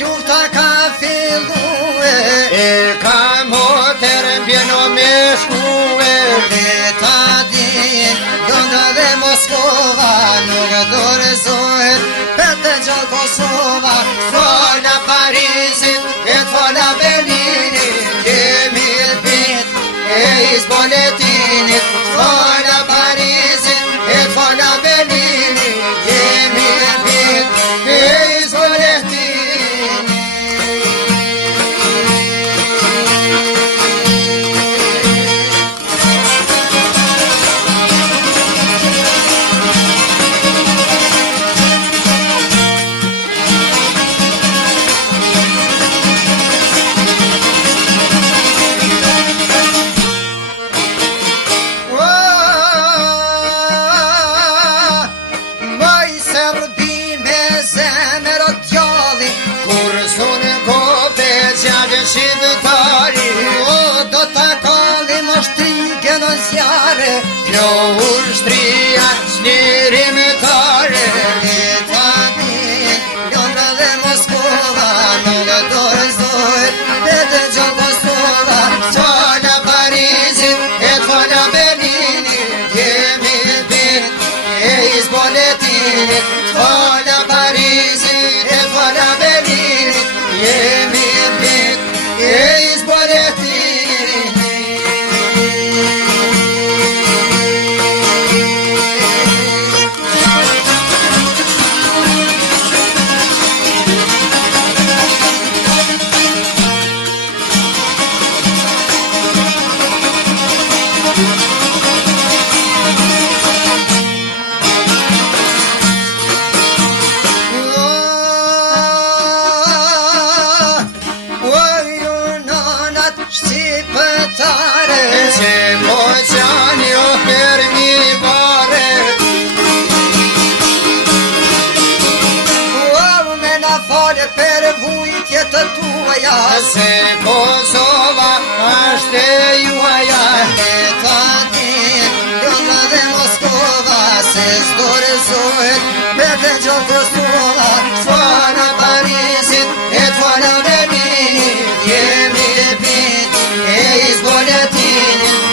lufta ka fillue, e ka moter bjeno me shkue. Leta din, Londra dhe Moskova, nuk dorëzohet, Petë gjallë Kosova. Fola Parisit, e fola Berlinit, kemi lbit e izboletinit. Fola Parisit, e fola Berlinit, kemi lbit e izboletinit. Shqiptari, o do ta kallim shtrike në zjarë, kjo ushtria çlirimtare. Leta din, Londra dhe Moskova, nuk dorëzohet, Petë gjallë Kosova. Fola Parisit, e fola Berlinit, kemi lbit e izboletinit. Fola Parisit, e fola Berlinit, kemi lbit e izboletinit. Shqiptare, që po qani o hermi bare. Me na fale për vujtje të tuaja, se Kosova është e juaja. Leta din, Londra dhe Moskova, se s'dorëzohet, Petë gjallë Kosova. Fola Parisit, e fola Berlinit, jemi lbit e izboletinit.